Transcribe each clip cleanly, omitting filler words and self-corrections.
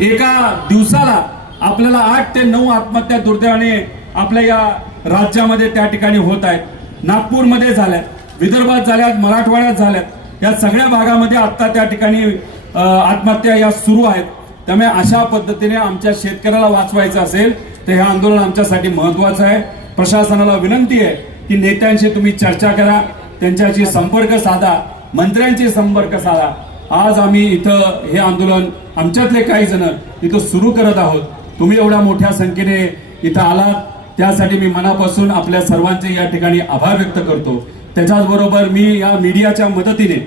एका दिवसाला आपल्याला 8 ते 9 आत्महत्या दुर्दैवाने आपल्या या राज्यामध्ये त्या ठिकाणी होत आहेत. नागपूरमध्ये झाल्यात, विदर्भात झाल्यात, मराठवाड्यात झाल्यात, या सगळ्या भागामध्ये आता त्या ठिकाणी आत्महत्या या सुरू आहेत. त्यामुळे अशा पद्धतीने आमच्या शेतकऱ्याला वाचवायचं असेल तर हे आंदोलन आमच्यासाठी महत्वाचं आहे. प्रशासनाला विनंती आहे की नेत्यांशी तुम्ही चर्चा करा, त्यांच्याशी संपर्क साधा, मंत्र्यांशी संपर्क साधा. आज आम्ही इथं हे आंदोलन आमच्यातले काही जण इथं सुरू करत आहोत. तुम्ही एवढ्या मोठ्या संख्येने इथं आलात त्यासाठी मी मनापासून आपल्या सर्वांचे या ठिकाणी आभार व्यक्त करतो. त्याच्याचबरोबर मी या मीडियाच्या मदतीने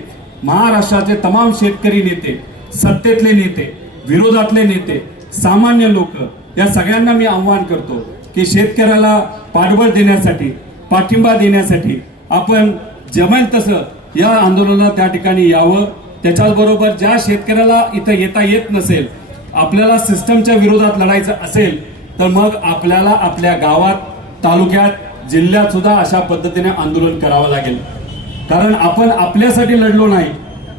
महाराष्ट्राचे तमाम शेतकरी नेते, सत्तेतले नेते, विरोधातले नेते, सामान्य लोक या सगळ्यांना मी आव्हान करतो की शेतकऱ्याला पाठबळ देण्यासाठी, पाठिंबा देण्यासाठी आपण जमेल तसं या आंदोलनाला त्या ठिकाणी यावं. त्याच्याचबरोबर ज्या शेतकऱ्याला इथं येता येत नसेल, आपल्याला सिस्टमच्या विरोधात लढायचं असेल तर मग आपल्याला आपल्या गावात, तालुक्यात, जिल्ह्यात सुद्धा अशा पद्धतीने आंदोलन करावं लागेल. कारण आपण आपल्यासाठी लढलो नाही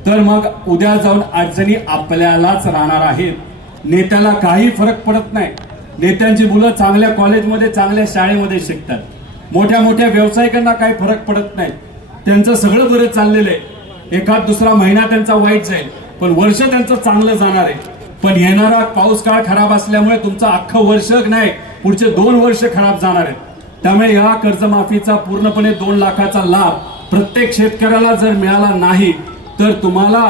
तर मग उद्या जाऊन अडचणी आपल्यालाच राहणार आहेत. नेत्याला काही फरक पडत नाही. नेत्यांची मुलं चांगल्या कॉलेजमध्ये, चांगल्या शाळेमध्ये शिकतात. मोठ्या मोठ्या व्यावसायिकांना काही फरक पडत नाही. त्यांचं सगळं बरं चाललेलं आहे. एखाद दुसरा महिना त्यांचा वाईट जाईल पण वर्ष त्यांचं चांगलं जाणार आहे. पण येणारा पाऊस काळ खराब असल्यामुळे तुमचं अख्खं वर्ष नाही, पुढचे 2 वर्ष खराब जाणार आहेत. त्यामुळे या कर्जमाफीचा पूर्णपणे 2 लाखाचा लाभ प्रत्येक शेतकऱ्याला जर मिळाला नाही तर तुम्हाला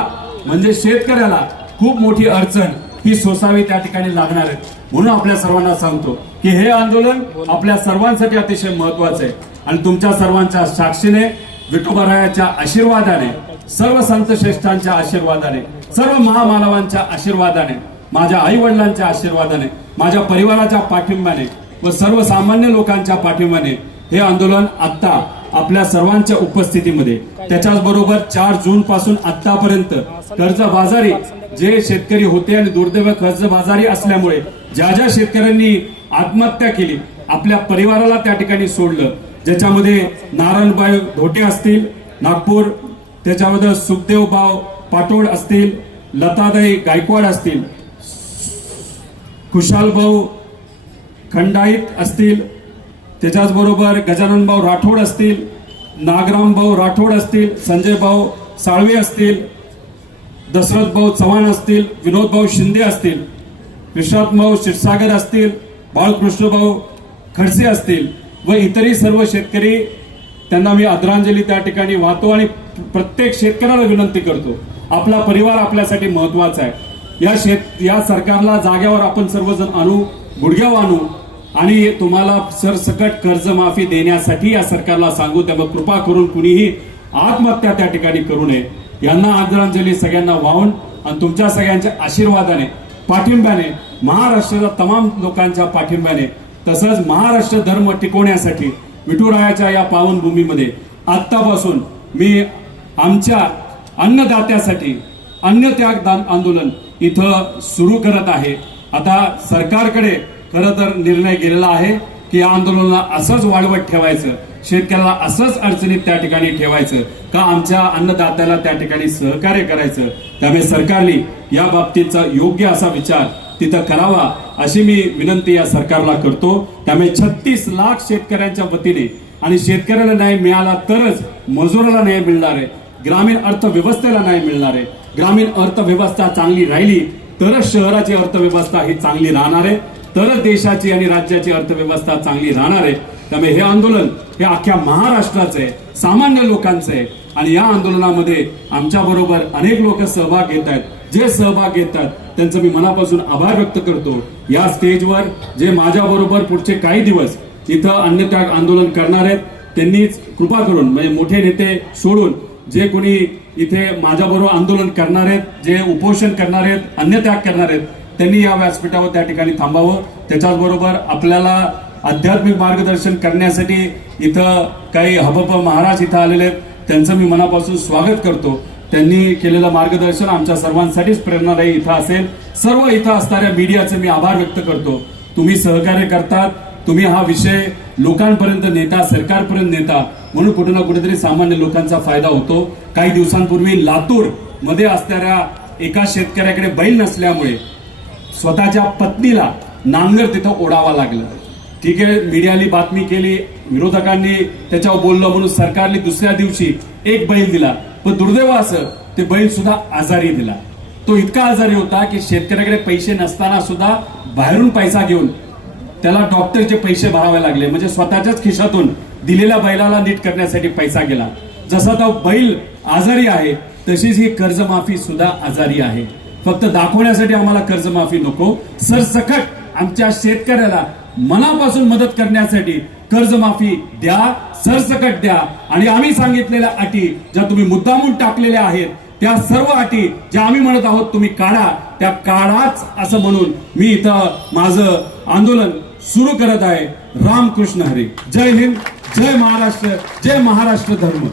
म्हणजे शेतकऱ्याला खूप मोठी अडचण ही सोसावी त्या ठिकाणी लागणार आहे. म्हणून आपल्या सर्वांना सांगतो की हे आंदोलन आपल्या सर्वांसाठी अतिशय महत्वाचं आहे. आणि तुमच्या सर्वांच्या साक्षीने, विठोबारायाच्या आशीर्वादाने, सर्व संत श्रेष्ठांच्या आशीर्वादाने, सर्व महामानवांच्या आशीर्वादाने, माझ्या आई वडिलांच्या आशीर्वादाने, माझ्या परिवाराच्या पाठिंब्याने व सर्वसामान्य लोकांच्या पाठिंब्याने हे आंदोलन आता आपल्या सर्वांच्या उपस्थितीमध्ये, त्याच्याचबरोबर 4 जून पासून आतापर्यंत कर्जबाजारी जे शेतकरी होते आणि दुर्दैव कर्जबाजारी असल्यामुळे ज्या ज्या शेतकऱ्यांनी आत्महत्या केली, आपल्या परिवाराला त्या ठिकाणी सोडलं, ज्याच्यामध्ये नारायणबाई धोटे असतील नागपूर, त्याच्यामध्ये सुखदेवभाऊ पाटोड असतील, लतादाई गायकवाड असतील, खुशालभाऊ खंडाईत असतील, त्याच्याचबरोबर गजाननभाऊ राठोड असतील, नागरामभाऊ राठोड असतील, संजयभाऊ साळवे असतील, दशरथभाऊ चव्हाण असतील, विनोदभाऊ शिंदे असतील, विश्वासभाऊ क्षीरसागर असतील, बाळकृष्णभाऊ खडसे असतील व इतरही सर्व शेतकरी, त्यांना मी आदरांजली त्या ठिकाणी वाहतो. आणि प्रत्येक शेतकऱ्याला विनंती करतो, आपला परिवार आपल्यासाठी महत्वाचा आहे. या सरकारला जाग्यावर आपण सर्वजण आणू, गुडघ्यावर आणू आणि तुम्हाला सरसकट कर्जमाफी देण्यासाठी या सरकारला सांगू. त्यामुळे कृपा करून कुणीही आत्महत्या त्या ठिकाणी करू नये. यांना आदरांजली सगळ्यांना वाहून आणि तुमच्या सगळ्यांच्या आशीर्वादाने, पाठिंब्याने, महाराष्ट्राच्या तमाम लोकांच्या पाठिंब्याने, तसंच महाराष्ट्र धर्म टिकवण्यासाठी विठुरायाच्या या पावनभूमीमध्ये आत्तापासून मी आमच्या अन्नदात्यासाठी अन्नत्याग आंदोलन इथं सुरू करत आहे. आता सरकारकडे खरं तर निर्णय गेलेला आहे की या आंदोलनाला असंच वाढवत ठेवायचं, शेतकऱ्याला असंच अडचणीत त्या ठिकाणी ठेवायचं का आमच्या अन्नदात्याला त्या ठिकाणी सहकार्य करायचं. त्यामुळे सरकारने या बाबतीचा योग्य असा विचार तिथं करावा अशी मी विनंती या सरकारला करतो. त्यामुळे 36 लाख शेतकऱ्यांच्या वतीने, आणि शेतकऱ्याला न्याय मिळाला तरच मजुराला न्याय मिळणार आहे, ग्रामीण अर्थव्यवस्थेला न्याय मिळणार आहे. ग्रामीण अर्थव्यवस्था चांगली राहिली तरच शहराची अर्थव्यवस्था ही चांगली राहणार आहे, तरच देशाची आणि राज्याची अर्थव्यवस्था चांगली राहणार आहे. त्यामुळे हे आंदोलन हे अख्ख्या महाराष्ट्राचं आहे, सामान्य लोकांचं आहे. आणि या आंदोलनामध्ये आमच्या बरोबर अनेक लोक सहभाग घेत आहेत. जे सहभाग घेतात त्यांचं मी मनापासून आभार व्यक्त करतो. या स्टेजवर जे माझ्या बरोबर पुढचे काही दिवस इथं अन्नत्याग आंदोलन करणार आहेत त्यांनीच कृपा करून, म्हणजे मोठे नेते सोडून जे कोणी इथे माझ्याबरोबर आंदोलन करणार आहेत, जे उपोषण करणार आहेत, अन्नत्याग करणार आहेत, त्यांनी या व्यासपीठावर त्या ठिकाणी थांबावं. त्याच्याचबरोबर आपल्याला आध्यात्मिक मार्गदर्शन करण्यासाठी इथं काही हबप महाराज इथं आलेले आहेत, त्यांचं मी मनापासून स्वागत करतो. त्यांनी केलेलं मार्गदर्शन आमच्या सर्वांसाठीच प्रेरणादायी इथं असेल. सर्व इथं असणाऱ्या मीडियाचे मी आभार व्यक्त करतो. तुम्ही सहकार्य करतात, तुम्ही हा विषय लोकांपर्यंत नेता, सरकारपर्यंत नेता, म्हणून कुठे ना कुठेतरी सामान्य लोकांचा फायदा होतो. काही दिवसांपूर्वी लातूर मध्ये असणाऱ्या एका शेतकऱ्याकडे बैल नसल्यामुळे स्वतःच्या पत्नीला नांगर तिथं ओढावा लागलं. ठीक आहे, मीडियाने बातमी केली, विरोधकांनी त्याच्यावर बोललं म्हणून सरकारने दुसऱ्या दिवशी एक बैल दिला, पण दुर्दैव असं ते बैल सुद्धा आजारी दिला. तो इतका आजारी होता की शेतकऱ्याकडे पैसे नसताना सुद्धा बाहेरून पैसा घेऊन त्याला डॉक्टरचे पैसे भरावे लागले. म्हणजे स्वतःच्याच खिशातून दिलेल्या बैलाला नीट करण्यासाठी पैसा गेला. जसा तो बैल आजारी आहे तशीच ही कर्जमाफी सुद्धा आजारी आहे. फक्त दाखवण्यासाठी आम्हाला कर्जमाफी नको, सरसकट आमच्या शेतकऱ्याला मनापासून मदत करण्यासाठी कर्जमाफी द्या, सरसकट द्या. आणि आम्ही सांगितलेल्या अटी ज्या तुम्ही मुद्दामून टाकलेल्या आहेत त्या सर्व अटी ज्या आम्ही म्हणत आहोत तुम्ही काढा, त्या काढाच असं म्हणून मी इथं माझं आंदोलन सुरू करत आहे. रामकृष्ण हरी. जय हिंद, जय महाराष्ट्र, जय महाराष्ट्र धर्म.